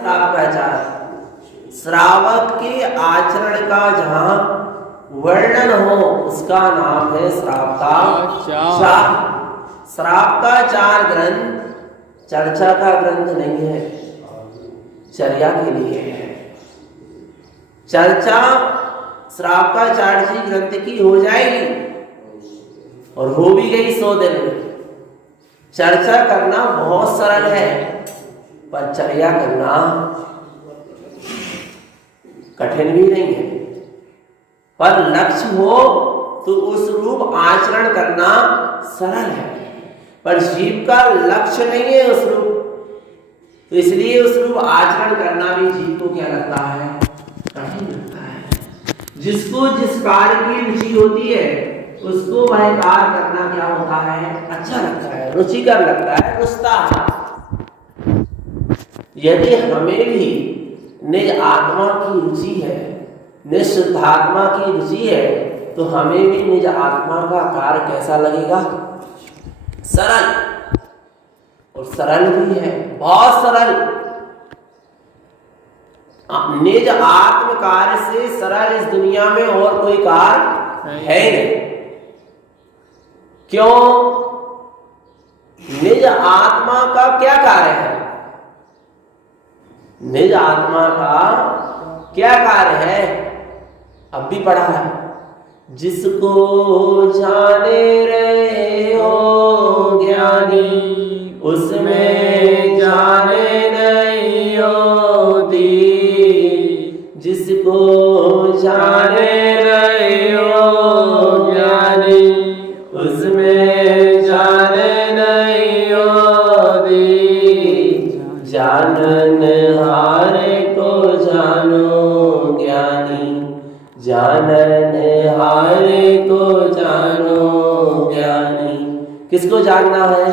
श्रावक का आचार, श्रावक के आचरण का जहां वर्णन हो उसका नाम है श्रावकाचार। श्रावकाचार ग्रंथ चर्चा का ग्रंथ नहीं है, चर्या के लिए है। चर्चा श्रावकाचार जी ग्रंथ की हो जाएगी और हो भी गई 100 दिन में। चर्चा करना बहुत सरल है पर चर्या करना कठिन भी नहीं है। पर लक्ष्य हो तो उस रूप आचरण करना सरल है, पर जीव का लक्ष्य नहीं है उस रूप, तो इसलिए उस रूप आचरण करना भी जीव को क्या लगता है, कठिन लगता है। जिसको जिस कार्य की रुचि होती है उसको वह कार्य करना क्या होता है, अच्छा लगता है, रुचिकर लगता है, रुचता है। यदि हमें भी निज आत्मा की रुचि है, निज शुद्धात्मा की रुचि है, तो हमें भी निज आत्मा का कार्य कैसा लगेगा, सरल, और सरल भी है, बहुत सरल। निज आत्म कार्य से सरल इस दुनिया में और कोई कार्य है नहीं। क्यों? निज आत्मा का क्या कार्य है, निज आत्मा का क्या कार्य है, अब भी पढ़ा है। जिसको जाने रहे हो ज्ञानी उसमें जाने नहीं होती, जिसको जाने रहे हो ज्ञानी उसमें जाने नहीं होती, जानन हारे को जानो ज्ञानी, जानन हारे को जानो ज्ञानी। किसको जानना है,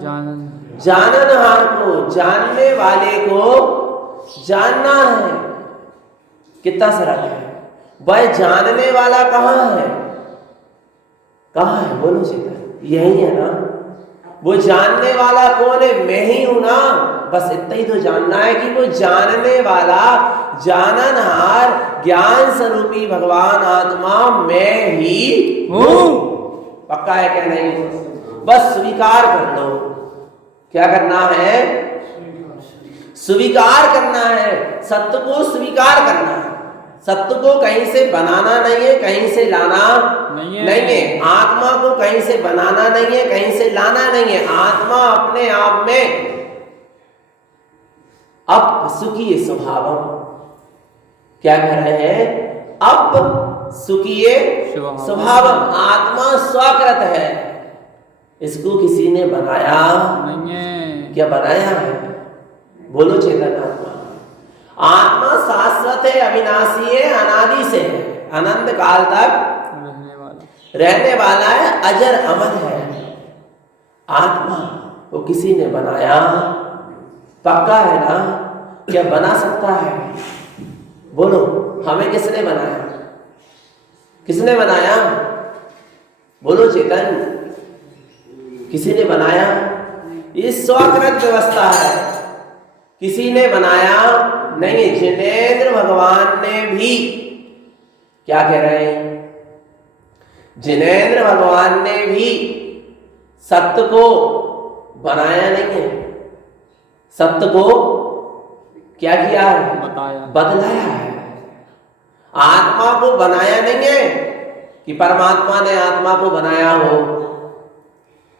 जानन हार को, जानने वाले को जानना है। कितना सरल है। वह जानने वाला कहाँ है, कहाँ है, बोलो चेतन, यही है ना। वो जानने वाला कौन है, मैं ही हूं ना, बस इतना ही तो जानना है कि वो जानने वाला, जाननहार, ज्ञान स्वरूपी भगवान आत्मा मैं ही हूं। पक्का है क्या नहीं, बस स्वीकार कर लो। क्या करना है, स्वीकार करना है, सत्य को स्वीकार करना है। सत्य को कहीं से बनाना नहीं है, कहीं से लाना नहीं है। आत्मा को कहीं से बनाना नहीं है, कहीं से लाना नहीं है। आत्मा अपने आप में अप सुखी स्वभावम, क्या कह रहे हैं, अप सुखीय स्वभावम, आत्मा स्वाकृत है। इसको किसी ने बनाया नहीं है, क्या बनाया है, बोलो चेतन। आत्मा शाश्वत है, अविनाशी है, अनादि से है, अनंत काल तक रहने वाला है, अजर अमर है। आत्मा को किसी ने बनाया, पक्का है ना, क्या बना सकता है, बोलो। हमें किसने बनाया, किसने बनाया, बोलो चेतन, किसी ने बनाया। ये स्वाकृत व्यवस्था है, किसी ने बनाया नहीं। जिनेंद्र भगवान ने भी, क्या कह रहे हैं, जिनेंद्र भगवान ने भी सत्य को बनाया नहीं है, सत्य को क्या किया है, बदलाया है। आत्मा को बनाया नहीं है कि परमात्मा ने आत्मा को बनाया हो।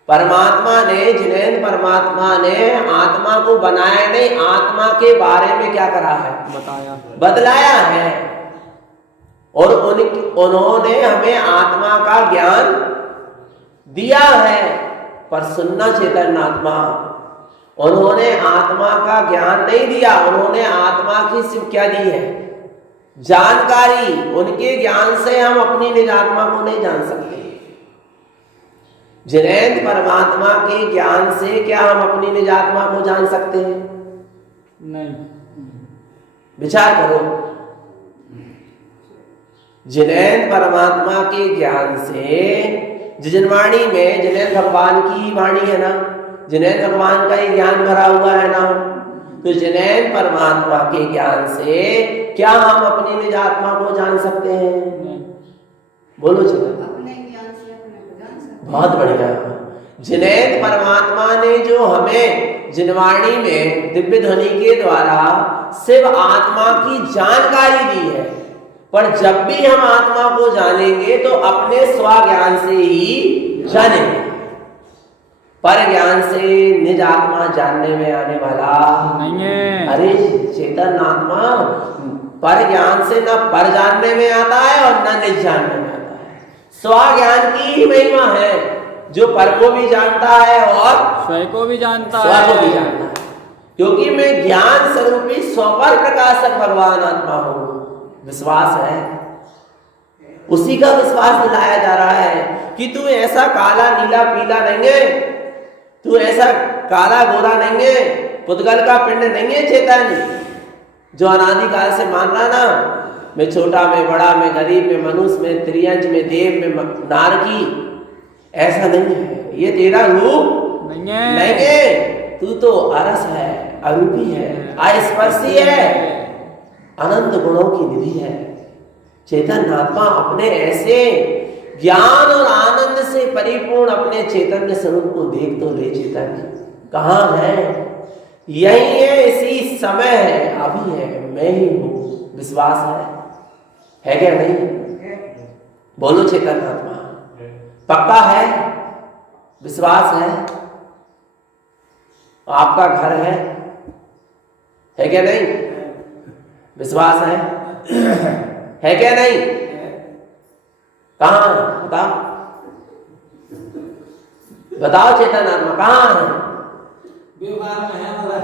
परमात्मा ने, जिनेंद्र परमात्मा ने आत्मा को बनाया नहीं, आत्मा के बारे में क्या करा है, बताया, बदलाया है। और उन्होंने हमें आत्मा का ज्ञान दिया है, पर सुनना चेतन आत्मा, उन्होंने आत्मा का ज्ञान नहीं दिया, उन्होंने आत्मा की सिर्फ क्या दी है, जानकारी। उनके ज्ञान से हम अपनी निज आत्मा को नहीं जान सकते। जिनेंद्र परमात्मा के ज्ञान से क्या हम अपनी निज आत्मा को जान सकते हैं, नहीं। विचार करो, जिनेंद्र परमात्मा के ज्ञान से, जिनवाणी में जिनेंद्र भगवान की वाणी है ना, जिनेंद्र भगवान का ही ज्ञान भरा हुआ है ना, तो जिनैन परमात्मा के ज्ञान से क्या हम अपनी निज आत्मा को जान सकते हैं? बोलो चेतन। अपने ज्ञान से अपने को जान सकते। बहुत बढ़िया। जिनैन परमात्मा ने जो हमें जिनवाणी में दिव्य ध्वनि के द्वारा शिव आत्मा की जानकारी दी है, पर जब भी हम आत्मा को जानेंगे तो अपने स्वज्ञान से ही जानेंगे। पर ज्ञान से निज आत्मा जानने में आने वाला नहीं है। अरे चेतन आत्मा पर ज्ञान से न पर जानने में आता है और न निज जानने में आता है। स्वज्ञान की ही महिमा है, जो पर को भी जानता है और स्वयं को भी जानता स्व है। को भी जानता है, क्योंकि मैं ज्ञान स्वरूपी स्वपर प्रकाशक भगवान आत्मा हूं। विश्वास है, उसी का विश्वास दिलाया जा रहा है कि तू ऐसा काला नीला पीला नहीं है, तू ऐसा काला गोरा नहीं है, पुद्गल का पिंड नहीं है चेतन, जो अनादि काल से मान रहा ना, मैं छोटा, मैं बड़ा, मैं गरीब, मैं मनुष्य, मैं त्रियंज, मैं देव, मैं नारकी, ऐसा नहीं है। ये तेरा रूप नहीं है, तू तो अरस है, अरूपी है, अस्पर्शी है, अनंत गुणों की निधि है। चेतन आत्मा अपने ऐसे ज्ञान और आनंद से परिपूर्ण अपने चैतन्य स्वरूप को देख तो ले। चेतन कहाँ है? यही है, इसी समय है, अभी है, मैं ही हूँ। विश्वास है क्या? नहीं? बोलो चेतन आत्मा, पक्का है? विश्वास है? आपका घर है क्या? नहीं? विश्वास है क्या? नहीं? कहाँ बताओ, बताओ चेतन आत्मा कहाँ है? व्यवहार में है वाला।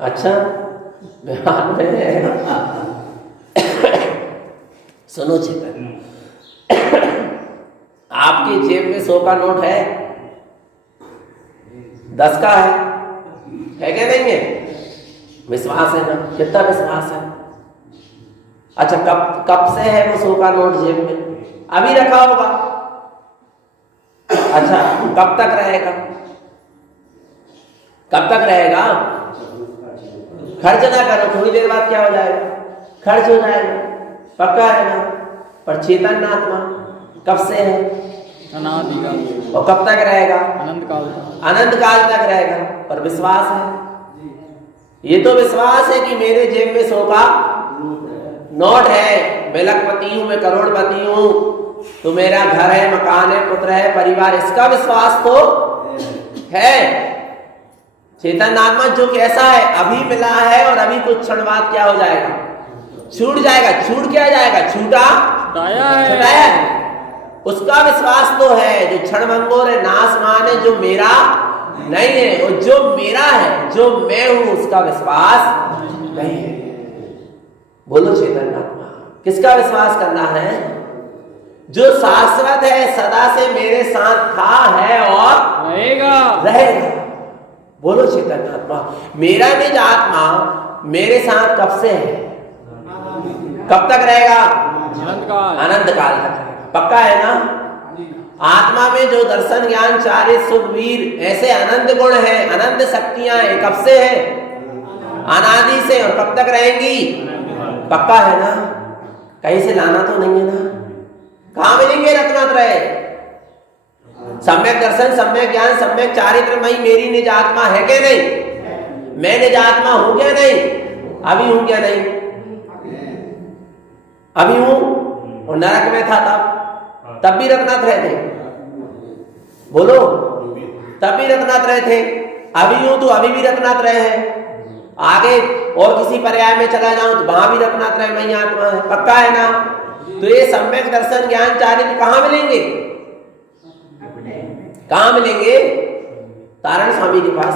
अच्छा, व्यवहार में है। सुनो चेतन, आपकी जेब में 100 का नोट है, 10 का है क्या? नहीं है? विश्वास है ना? कितना विश्वास है? अच्छा, कब से है वो 100 का नोट जेब में? अभी रखा होगा। अच्छा, कब तक रहेगा? कब तक रहेगा? खर्च ना करो, थोड़ी देर बाद क्या हो जाएगा? खर्च हो जाएगा। पक्का है ना? पर चेतन आत्मा कब से है? अनादि काल। और कब तक रहेगा? अनंत काल तक। अनंत काल तक रहेगा। पर विश्वास है, ये तो विश्वास है कि मेरे जेब में 100 का नोट है, मैं लखपति हूं, मैं करोड़पति हूं, तो मेरा घर है, मकान है, पुत्र है, परिवार, इसका विश्वास तो है। चेतन आत्मा जो कैसा है, अभी मिला है और अभी कुछ क्षण बाद क्या हो जाएगा? छूट जाएगा। छूट क्या जाएगा? छूटा छुटाया है। उसका विश्वास तो है, जो क्षण भंगुर है, नाशमान है, जो मेरा नहीं है, और जो मेरा है, जो मैं हूं, उसका विश्वास नहीं है। बोलो चेतन आत्मा, किसका विश्वास करना है? जो शाश्वत है, सदा से मेरे साथ था, है और रहेगा। बोलो चेतन आत्मा, मेरा निज आत्मा मेरे साथ कब से है? कब तक रहेगा? अनंत काल तक रहेगा। पक्का है ना? आत्मा में जो दर्शन, ज्ञान, चारित्र, सुख, वीर, ऐसे अनंत गुण हैं, अनंत शक्तियां हैं, कब से है? अनादि से। और कब तक रहेंगी? पक्का है ना? कहीं से लाना तो नहीं है ना? कहां मिलेंगे रत्नात्रय? सम्यक दर्शन, सम्यक ज्ञान, सम्यक चारित्र मई मेरी निज आत्मा है क्या? नहीं? मैं निज आत्मा हूं क्या? नहीं? अभी हूं क्या? नहीं? अभी हूं, और नरक में था तब भी रत्नात्रय थे। बोलो, तब भी रत्नात्रय थे। अभी हूं तो अभी भी रत्नात्रय है। आगे और किसी पर्याय में चला जाऊं तो वहां भी रत्नात्रय मई आत्मा है। पक्का है ना? तो ये सम्यक दर्शन, ज्ञान, चारित्र कहां मिलेंगे? कहां मिलेंगे? तारण स्वामी के पास,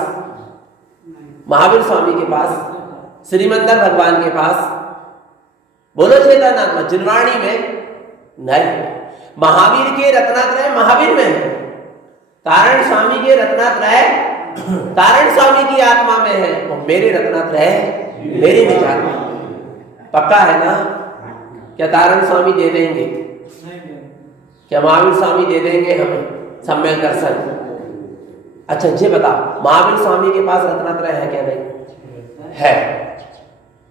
महावीर स्वामी के पास, श्रीमंदर भगवान के पास। बोलो चेतन आत्मा, जिनवाणी में नहीं। महावीर के रत्नात्रय महावीर में है, तारण स्वामी के रत्नात्रय तारण स्वामी की आत्मा में है, और मेरे रत्नात्रय मेरी निज आत्मा में। पक्का है ना? क्या तारण स्वामी दे देंगे? क्या महावीर स्वामी दे देंगे हमें सम्यक दर्शन? अच्छा ये बता, महावीर स्वामी के पास रत्नात्रय है क्या? नहीं है,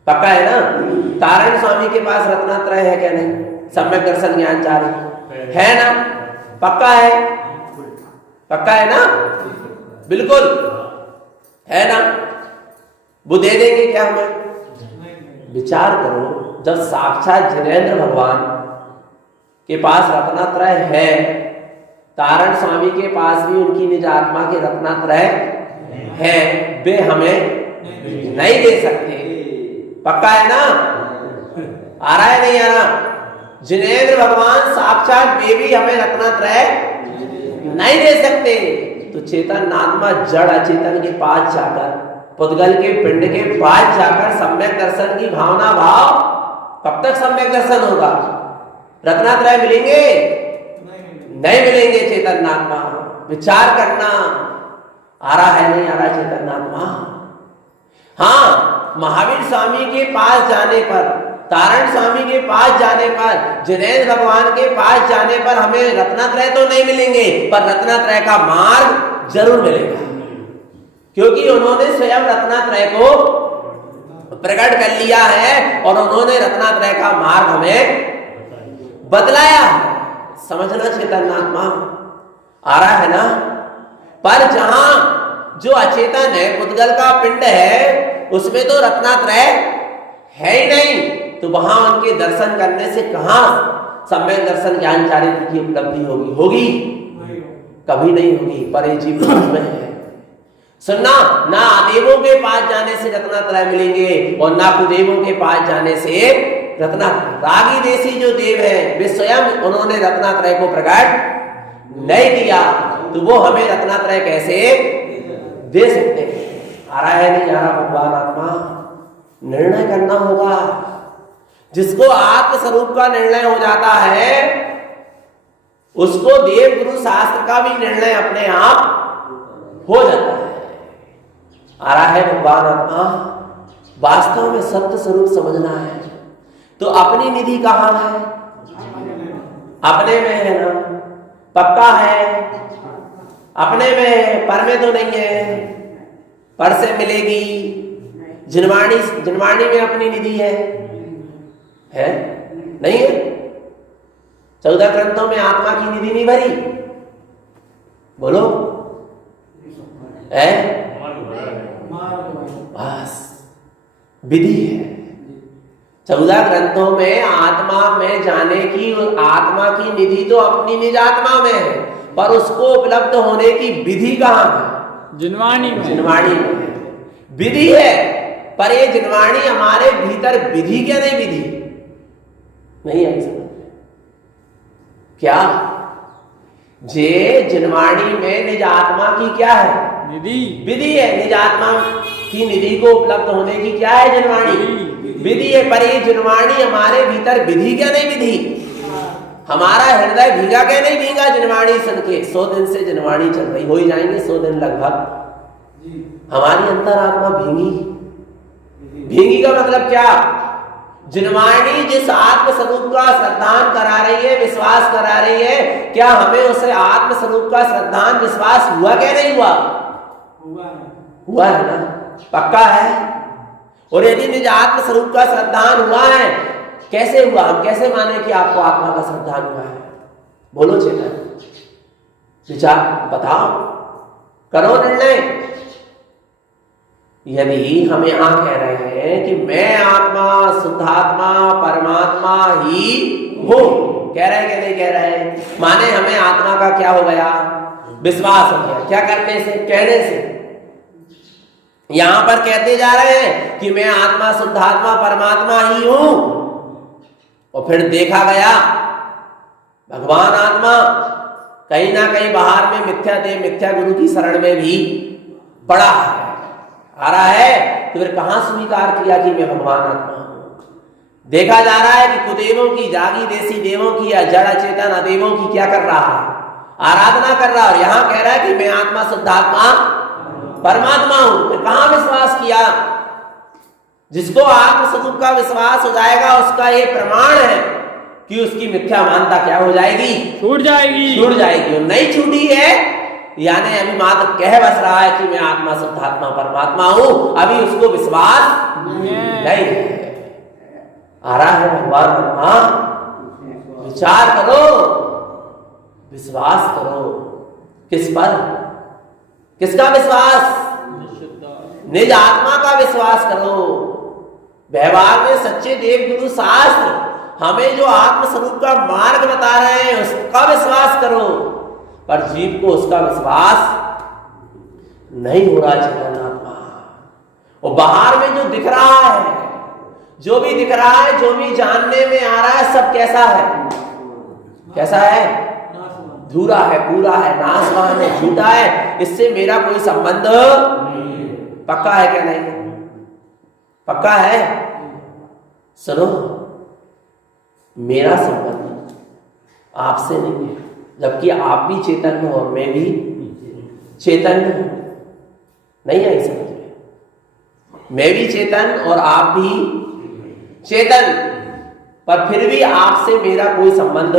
पक्का है ना? तारण स्वामी के पास रत्नात्रय है क्या? नहीं, सम्यक दर्शन ज्ञान चार है ना? पक्का है, पक्का है ना? बिल्कुल है ना? वो दे देंगे क्या हमें? विचार करो, जब साक्षात जिनेंद्र भगवान के पास रत्नात्रय है, तारण स्वामी के पास भी उनकी निज आत्मा के रत्नात्रय है, वे हमें नहीं दे सकते। पक्का है ना? आ रहा है नहीं आ रहा? जिनेंद्र भगवान साक्षात वे भी हमें रत्नात्रय नहीं दे सकते। तो चेतन आत्मा जड़ अचेतन के पास जाकर, पुद्गल के पिंड के पास जाकर सम्यक दर्शन की भावना भाव, कब तक सम्यक दर्शन होगा? रत्नात्रय मिलेंगे? नहीं मिलेंगे। चेतन आत्मा विचार करना, आ रहा है नहीं आ रहा चेतन आत्मा? हाँ, महावीर स्वामी के पास जाने पर, तारण स्वामी के पास जाने पर, जिनेंद्र भगवान के पास जाने पर हमें रत्नात्रय तो नहीं मिलेंगे, पर रत्नात्रय का मार्ग जरूर मिलेगा, क्योंकि उन्होंने स्वयं रत्नात्रय को प्रकट कर लिया है और उन्होंने रत्नात्रय का मार्ग हमें बतलाया। समझना चेतन आत्मा, आ रहा है ना? पर जहां जो अचेतन है, पुद्गल का पिंड है, उसमें तो रत्नात्रय है ही नहीं, तो वहां उनके दर्शन करने से कहां सम्यक दर्शन ज्ञान चारित्र की उपलब्धि होगी? होगी? कभी नहीं होगी। पर ये जीव में है। सुनना, ना देवों के पास जाने से रत्नात्रय मिलेंगे और ना कुदेवों के पास जाने से रत्नात्रय। रागी देसी जो देव है, वे स्वयं उन्होंने रत्नात्रय को प्रकट नहीं किया, तो वो हमें रत्नात्रय कैसे दे सकते हैं? आ रहा है नहीं आ रहा? भगवान आत्मा निर्णय करना होगा। जिसको आत्म स्वरूप का निर्णय हो जाता है, उसको देव गुरु शास्त्र का भी निर्णय अपने आप हो जाता है। आ रहा है भगवान आत्मा? वास्तव में सत्य स्वरूप समझना है तो अपनी निधि कहाँ है? अपने में है ना? पक्का है, अपने में है, पर में तो नहीं है। पर से मिलेगी। जिनवाणी में अपनी निधि है नहीं है? 14 ग्रंथों में आत्मा की निधि नहीं भरी? बोलो है? बस विधि है। 14 ग्रंथों में आत्मा में जाने की, आत्मा की निधि तो अपनी निज आत्मा में है, पर उसको उपलब्ध होने की विधि कहाँ है? जिनवाणी में। जिनवाणी में विधि है, पर ये जिनवाणी हमारे भीतर विधि क्या नहीं? विधि नहीं है समझ? क्या जे जिनवाणी में निज आत्मा की क्या है? निधि। विधि है। निज आत्मा की निधि को उपलब्ध होने की क्या है? जिनवाणी विधि है। पर ये जिनवाणी हमारे भीतर विधि क्या नहीं? विधि। हमारा हृदय भीगा क्या नहीं? भीगा जिनवाणी सुन के। 100 दिन से जिनवाणी चल रही, हो ही जाएंगे 100 दिन लगभग। हमारी अंतरात्मा भीगी। भीगी का मतलब क्या? जिनवाणी जिस आत्म स्वरूप का श्रद्धान करा रही है, विश्वास करा रही है, क्या हमें उसे आत्म स्वरूप का श्रद्धान विश्वास हुआ क्या नहीं हुआ? हुआ है ना? पक्का है। और यदि निज आत्म स्वरूप का श्रद्धान हुआ है, कैसे हुआ? हम कैसे माने कि आपको आत्मा का श्रद्धान हुआ है? बोलो चेतन, विचार बताओ, करो निर्णय। यदि हम यहां कह रहे हैं कि मैं आत्मा, शुद्धात्मा, परमात्मा ही हूं, कह रहे हैं कि नहीं कह रहे हैं? माने हमें आत्मा का क्या हो गया? विश्वास हो गया। क्या करने से? कहने से। यहां पर कहते जा रहे हैं कि मैं आत्मा, शुद्धात्मा, परमात्मा ही हूं, और फिर देखा गया भगवान आत्मा कहीं ना कहीं बाहर में मिथ्या देव, मिथ्या गुरु की शरण में भी पड़ा है। आ रहा है तो फिर कहां स्वीकार किया कि मैं भगवान आत्मा हूं? देखा जा रहा है कि कुदेवों की, जागी देसी देवों की या जड़ चेतन अदेवों की क्या कर रहा है? आराधना कर रहा है। और यहां कह रहा है कि मैं आत्मा, शुद्धात्मा, परमात्मा हूं। फिर कहां विश्वास किया? जिसको आत्म स्वरूप का विश्वास हो जाएगा, उसका ये प्रमाण है कि उसकी मिथ्या मानता क्या हो जाएगी? छूट जाएगी। छूट जाएगी। और नहीं छूटी है, यानी अभी मात्र कह बस रहा है कि मैं आत्मा शुद्धात्मा परमात्मा हूं, अभी उसको विश्वास नहीं है। आ रहा है भगवान ब्रह्मा, विचार करो, विश्वास करो। किस पर? किसका विश्वास? निज आत्मा का विश्वास करो। व्यवहार में सच्चे देव गुरु शास्त्र हमें जो आत्म स्वरूप का मार्ग बता रहे हैं उसका विश्वास करो, पर जीव को उसका विश्वास नहीं हो रहा चेतन आत्मा। और बाहर में जो दिख रहा है, जो भी दिख रहा है, जो भी जानने में आ रहा है, सब कैसा है? कैसा है? धूरा है, पूरा है, नाशवान है, झूठा है, इससे मेरा कोई संबंध पक्का है क्या? नहीं पक्का है। सुनो, मेरा संबंध आपसे नहीं है, जबकि आप भी चेतन हो और मैं भी चेतन हूं। नहीं आई समझ में? मैं भी चेतन और आप भी चेतन, पर फिर भी आपसे मेरा कोई संबंध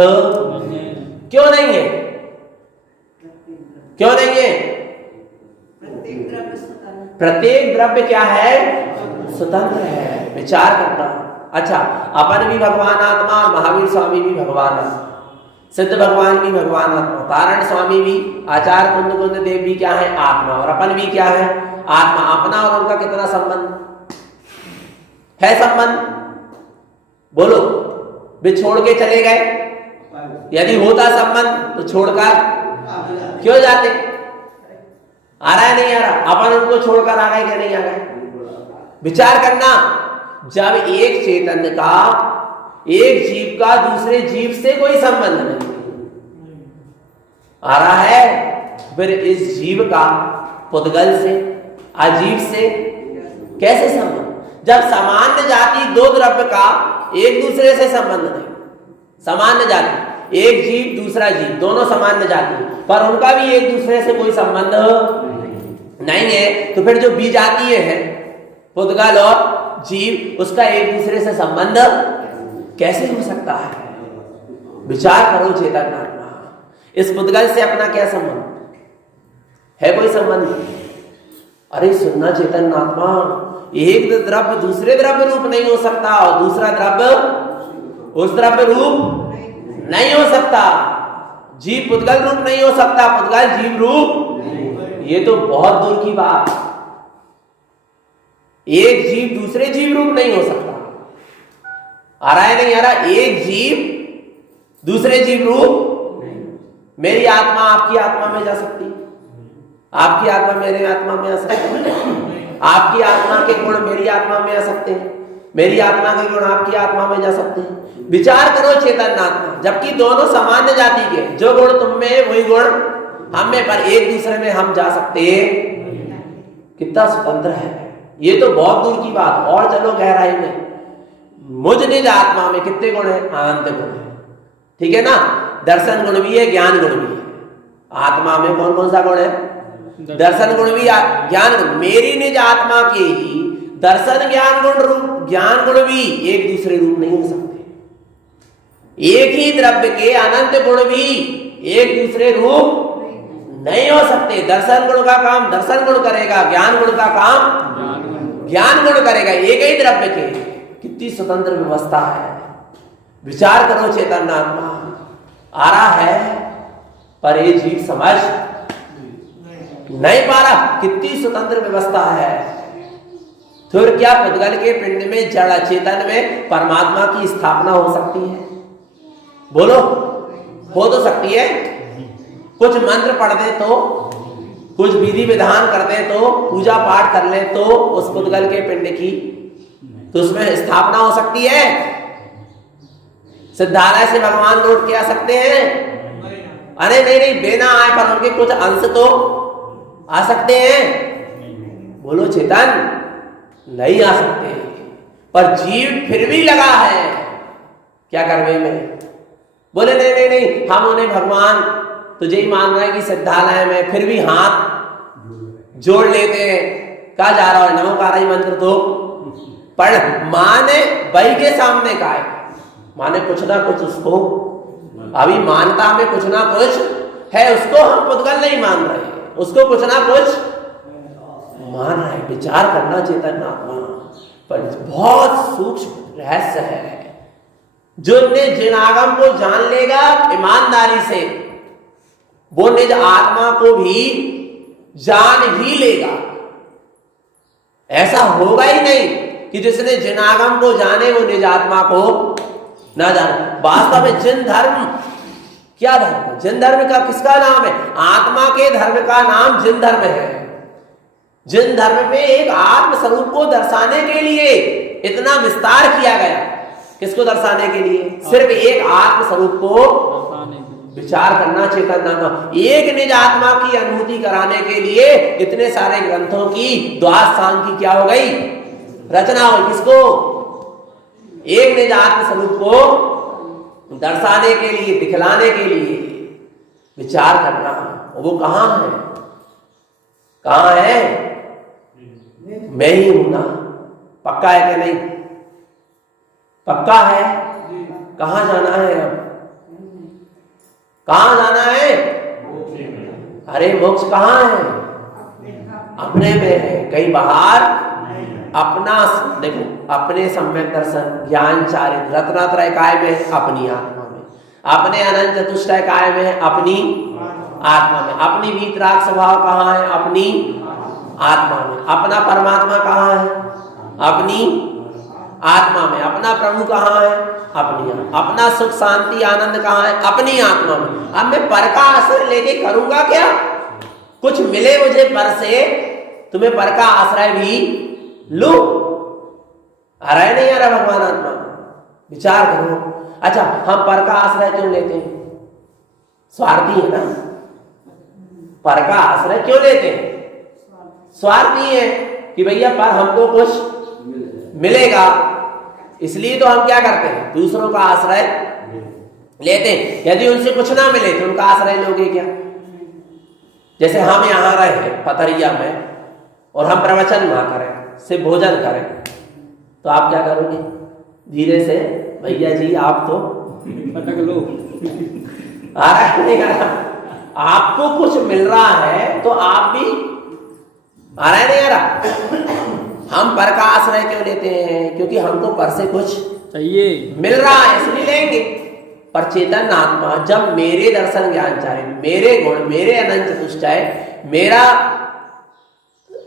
क्यों नहीं है? क्यों नहीं है? प्रत्येक द्रव्य क्या है? स्वतंत्र है। विचार करना। अच्छा, अपन भी भगवान आत्मा, महावीर स्वामी भी भगवान आत्मा, सिद्ध भगवान भी भगवान आत्मा, तारण स्वामी भी, आचार्य कुंद कुंद देव भी क्या है? आत्मा। और अपन भी क्या है? आत्मा। अपना और उनका कितना संबंध है? संबंध बोलो। वे छोड़ के चले गए, यदि होता संबंध तो छोड़कर क्यों जाते? आ रहा है नहीं आ रहा? अपन उनको छोड़कर आ गए क्या नहीं आ गए? विचार करना। जब एक चेतन का, एक जीव का दूसरे जीव से कोई संबंध नहीं आ रहा है, फिर इस जीव का पुद्गल से, अजीव से कैसे संबंध? जब सामान्य जाति दो द्रव्य का एक दूसरे से संबंध नहीं, सामान्य जाति एक जीव दूसरा जीव दोनों सामान्य जाति, पर उनका भी एक दूसरे से कोई संबंध नहीं है, तो फिर जो बीजातीय है पुद्गल और जीव, उसका एक दूसरे से संबंध कैसे हो सकता है? विचार करो चेतन आत्मा। इस पुद्गल से अपना क्या संबंध है? कोई संबंध? अरे सुनना चेतन आत्मा, एक द्रव्य दूसरे द्रव्य रूप नहीं हो सकता और दूसरा द्रव्य उस द्रव्य रूप नहीं हो सकता। जीव पुद्गल रूप नहीं हो सकता, पुद्गल जीव रूप, ये तो बहुत दूर की बात। एक जीव दूसरे जीव रूप नहीं हो सकता। आ रहा है नहीं आ रहा? एक जीव दूसरे जीव रूप। मेरी आत्मा आपकी आत्मा में जा सकती है, आपकी आत्मा मेरे आत्मा में आ सकती है, आपकी आत्मा के गुण मेरी आत्मा में आ सकते हैं, मेरी आत्मा के गुण आपकी आत्मा में जा सकते हैं। विचार करो चेतन आत्मा, जबकि दोनों सामान्य जाति के, जो गुण तुम में वही गुण हम में, पर एक दूसरे में हम जा सकते हैं। कितना स्वतंत्र है, ये तो बहुत दूर की बात। और चलो गहराई में, मुझ निज आत्मा में कितने गुण है? अनंत गुण है। ठीक है ना? दर्शन गुण भी है, ज्ञान गुण भी है। आत्मा में कौन कौन सा गुण है? दर्शन गुण भी, ज्ञान गुण। मेरी निज आत्मा के ही दर्शन ज्ञान गुण रूप, ज्ञान गुण भी एक दूसरे रूप नहीं हो सकते। एक ही द्रव्य के अनंत गुण भी एक दूसरे रूप नहीं हो सकते। दर्शन गुण का काम दर्शन गुण करेगा, ज्ञान गुण का काम ज्ञान गुण करेगा, एक ही द्रव्य के। कितनी स्वतंत्र व्यवस्था है। विचार करो चेतन आत्मा। आ रहा है, पर ये जीव समझ नहीं पा रहा। कितनी स्वतंत्र व्यवस्था है। फिर क्या पुद्गल के पिंड में, जड़ चेतन में परमात्मा की स्थापना हो सकती है? बोलो, हो तो सकती है। कुछ मंत्र पढ़ दे तो, कुछ विधि विधान कर दे तो, पूजा पाठ कर ले तो उस पुद्गल के पिंड की, तो उसमें स्थापना हो सकती है। सिद्धालय से भगवान लौट के आ सकते हैं? अरे नहीं नहीं, बेना आए पर उनके कुछ अंश तो आ सकते हैं। बोलो चेतन, नहीं आ सकते। पर जीव फिर भी लगा है क्या करने में? बोले नहीं नहीं नहीं, हम उन्हें भगवान तुझे ही मान रहे हैं कि सिद्धालय में, फिर भी हाथ जोड़ लेते हैं। कहा जा रहा है नमोकाराई मंत्र तो पढ़। माने बही के सामने का है, माने कुछ ना कुछ उसको अभी मानता में कुछ ना कुछ है उसको हम पुद्गल नहीं मान रहे, उसको कुछ ना कुछ मान रहे। विचार करना चेतन आत्मा पर बहुत सूक्ष्म रहस्य है। जो जिन आगम को जान लेगा ईमानदारी से, वो निज आत्मा को भी जान ही लेगा। ऐसा होगा ही नहीं कि जिसने जिन आगम को जाने वो निज आत्मा को ना जाने। वास्तव में जिन धर्म, क्या धर्म? जिन धर्म का किसका नाम है? आत्मा के धर्म का नाम जिन धर्म है। जिन धर्म में एक आत्म स्वरूप को दर्शाने के लिए इतना विस्तार किया गया। किसको दर्शाने के लिए? सिर्फ एक आत्म स्वरूप को विचार करना चेतन नामा, एक निज आत्मा की अनुभूति कराने के लिए इतने सारे ग्रंथों की द्वादश सांग की क्या हो गई? रचना हुई। किसको? एक निज आत्म स्वरूप को दर्शाने के लिए, दिखलाने के लिए विचार करना। वो कहां है? कहां है? मैं ही हूं ना। पक्का है कि नहीं? पक्का है। कहां जाना है? अब कहां जाना है? अरे मोक्ष कहां है? अपने में है, कहीं बाहर। अपना देखो, अपने सम्यक दर्शन ज्ञान चारित्र रत्नात्रय काय में है? अपनी आत्मा में। अपने अनंत चतुष्टय काय में है? अपनी आत्मा में। अपनी वीतराग स्वभाव कहाँ है? अपनी आत्मा में। अपना परमात्मा कहाँ है? अपनी आत्मा में। अपना प्रभु कहाँ है? अपनी आत्मा। अपना सुख शांति आनंद कहाँ है? अपनी आत्मा में। अब मैं पर का आश्रय लेके करूंगा क्या? कुछ मिले मुझे पर से, तुम्हें पर का आश्रय भी लो। आ रहा है नहीं आ रहा भगवान आत्मा? विचार करो। अच्छा, हम पर का आश्रय क्यों लेते हैं? स्वार्थी है ना। पर का आश्रय क्यों लेते हैं? स्वार्थी है कि भैया पर हमको कुछ मिलेगा, इसलिए तो हम क्या करते हैं? दूसरों का आश्रय लेते हैं। यदि उनसे कुछ ना मिले तो उनका आश्रय लोगे क्या? जैसे हम यहाँ रहे पथरिया में और हम प्रवचन ना करें, सिर्फ भोजन करें, तो आप क्या करोगे? धीरे से, भैया जी आप तो पटक लो। आ रहा है नहीं आ रहा? आपको कुछ मिल रहा है तो आप भी, आ रहा है नहीं आ रहा? हम पर का आश्रय क्यों लेते हैं? क्योंकि हमको पर से कुछ चाहिए, मिल रहा है, इसलिए लेंगे। पर चेतन आत्मा जब मेरे दर्शन ज्ञान चाहे, मेरे गुण, मेरे अनंत चतुष्टय, मेरा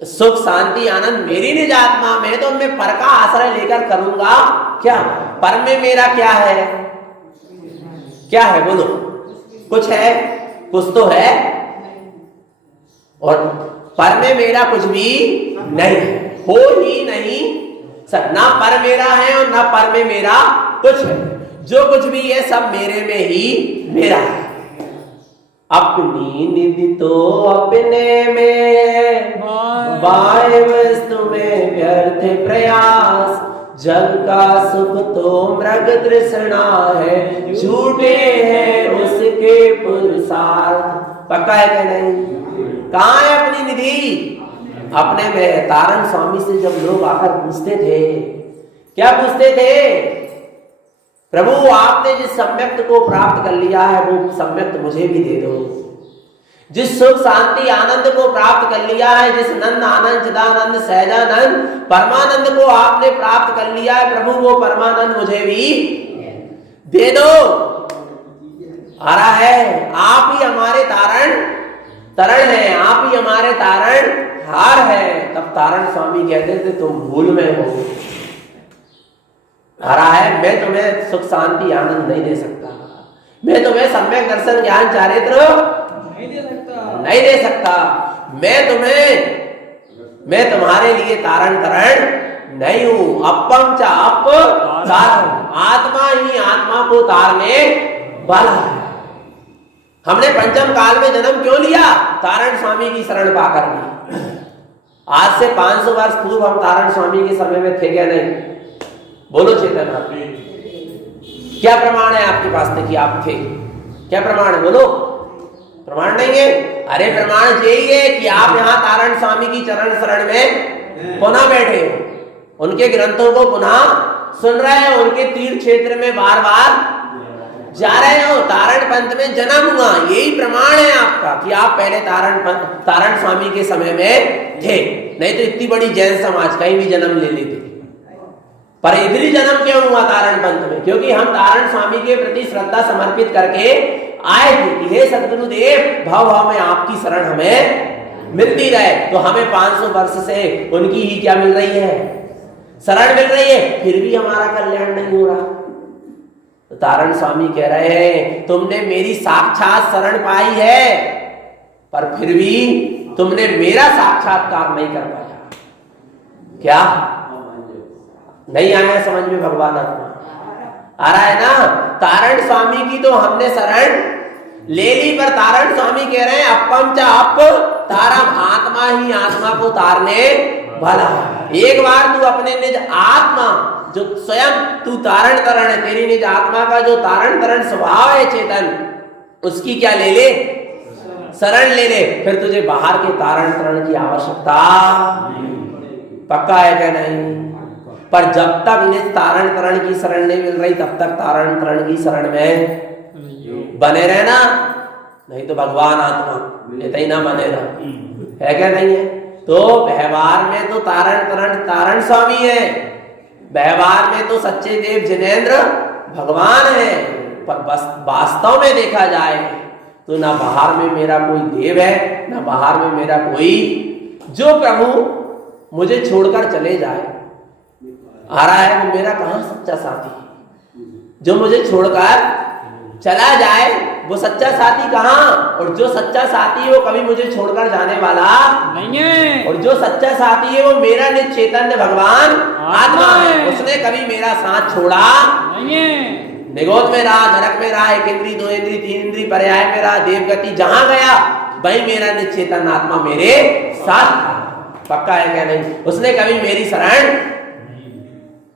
सुख शांति आनंद मेरी निज आत्मा में, तो मैं पर का आश्रय लेकर करूंगा क्या? पर में मेरा क्या है? क्या है बोलो? कुछ है? कुछ तो है। और पर में मेरा कुछ भी नहीं, हो ही नहीं सर। ना पर मेरा है और ना पर में मेरा कुछ है। जो कुछ भी है सब मेरे में ही मेरा है। अपनी निधि तो अपने में, बाह्य वस्तु में व्यर्थ प्रयास। जग का सुख तो मृग तृष्णा है, झूठे हैं उसके पुरुषार्थ। पक्का है क्या नहीं? कहाँ है अपनी निधि? अपने में। तारण स्वामी से जब लोग आकर पूछते थे, क्या पूछते थे? प्रभु आपने जिस सम्यक्त को प्राप्त कर लिया है वो सम्यक्त मुझे भी दे दो। जिस सुख शांति आनंद को प्राप्त कर लिया है, जिस नंद आनंद चिदानंद सहजानंद परमानंद को आपने प्राप्त कर लिया है प्रभु, वो परमानंद मुझे भी दे दो। आ रहा है? आप ही हमारे तरण है, आप ही हमारे तारण हार है। तब तारण स्वामी कहते थे तुम भूल में हो। आ रहा है? मैं तुम्हें सुख शांति आनंद नहीं दे सकता, मैं तुम्हें सम्यक दर्शन ज्ञान चारित्र नहीं दे सकता। मैं तुम्हारे लिए तारण नहीं हूं। अपम च अप तारण, आत्मा ही आत्मा को तारने वाला है। हमने पंचम काल में जन्म क्यों लिया? तारण स्वामी की शरण पाकर भी। आज से 500 वर्ष पूर्व हम तारण स्वामी के समय में थे क्या? नहीं। बोलो चेतन, आप क्या प्रमाण है आपके पास में कि आप थे? क्या प्रमाण है? बोलो। प्रमाण नहीं है? अरे प्रमाण यही है कि आप यहाँ तारण स्वामी की चरण शरण में पुनः बैठे हो, उनके ग्रंथों को पुनः सुन रहे हैं, उनके तीर्थ क्षेत्र में बार बार जा रहे हो, तारण पंथ में जन्म हुआ, यही प्रमाण है आपका कि आप पहले तारण स्वामी के समय में थे, नहीं तो इतनी बड़ी जैन समाज कहीं भी जन्म ले लेते। पर इधर जन्म क्यों हुआ तारण पंथ में? क्योंकि हम तारण स्वामी के प्रति श्रद्धा समर्पित करके आए थे कि हे सद्गुरुदेव, भाव भाव में आपकी शरण हमें मिलती रहे। तो हमें 500 वर्ष से उनकी ही क्या मिल रही है? शरण मिल रही है, फिर भी हमारा कल्याण नहीं हो रहा। तो तारण स्वामी कह रहे हैं तुमने मेरी साक्षात शरण पाई है, पर फिर भी तुमने मेरा साक्षात्कार नहीं कर पाया। क्या नहीं आया समझ में? भगवान आत्मा आ रहा है ना? तारण स्वामी की तो हमने शरण ले ली, पर तारण स्वामी कह रहे हैं अपम च अप तारम, आत्मा ही आत्मा को तारने वाला। एक बार तू अपने निज आत्मा जो स्वयं तू तारण तरण है, तेरी निज आत्मा का जो तारण तरण स्वभाव है चेतन, उसकी क्या ले ले? शरण ले ले, फिर तुझे बाहर के तारण तरण की आवश्यकता पक्का है क्या? नहीं। पर जब तक निज तारण तरण की शरण नहीं मिल रही, तब तक तारण तरण की शरण में बने रहना, नहीं तो भगवान आत्मा ये ना बने रहा है क्या? नहीं है। तो व्यवहार में तो तारण तरण तारण स्वामी है, व्यवहार में तो सच्चे देव जिनेंद्र भगवान है, पर बस वास्तव में देखा जाए तो ना बाहर में मेरा कोई देव है, ना बाहर में मेरा कोई, जो प्रभु मुझे छोड़कर चले जाए आ रहा है, वो मेरा कहाँ सच्चा साथी? जो मुझे छोड़कर चला जाए वो सच्चा साथी कहाँ? और जो सच्चा साथी है वो कभी मुझे छोड़कर जाने वाला नहीं है, और जो सच्चा साथी है वो मेरा निज चैतन्य भगवान आत्मा है। उसने कभी मेरा साथ छोड़ा नहीं है। निगोद में रहा, नरक में रहा, एक इंद्री, दो इंद्री, तीन इंद्री, पर्याय में रहा, देवगति जहां गया वही मेरा निज चेतन आत्मा मेरे साथ था। पक्का है क्या? नहीं। उसने कभी मेरी शरण,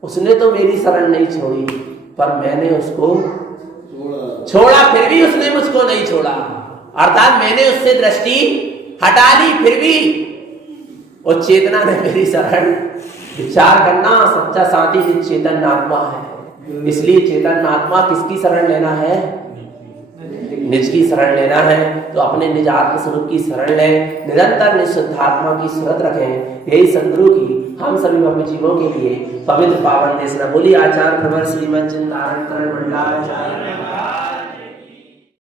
उसने तो मेरी शरण नहीं छोड़ी, पर मैंने उसको छोड़ा, फिर भी उसने मुझको नहीं छोड़ा। अर्थात मैंने उससे दृष्टि हटा ली, फिर भी वो चेतना ने मेरी शरण। विचार करना, सच्चा साथी निज चेतन आत्मा है। इसलिए चेतन आत्मा किसकी शरण लेना है? निज की शरण लेना है। तो अपने निज आत्म स्वरूप की शरण लें, निरंतर निशुद्धात्मा की सुरत रखें। यही सद्गुरु की हम सभी भव्य जीवों के लिए पवित्र पावन देशना। बोली आचार्य प्रवर श्रीमद चिंतारण मंडलाचार्य।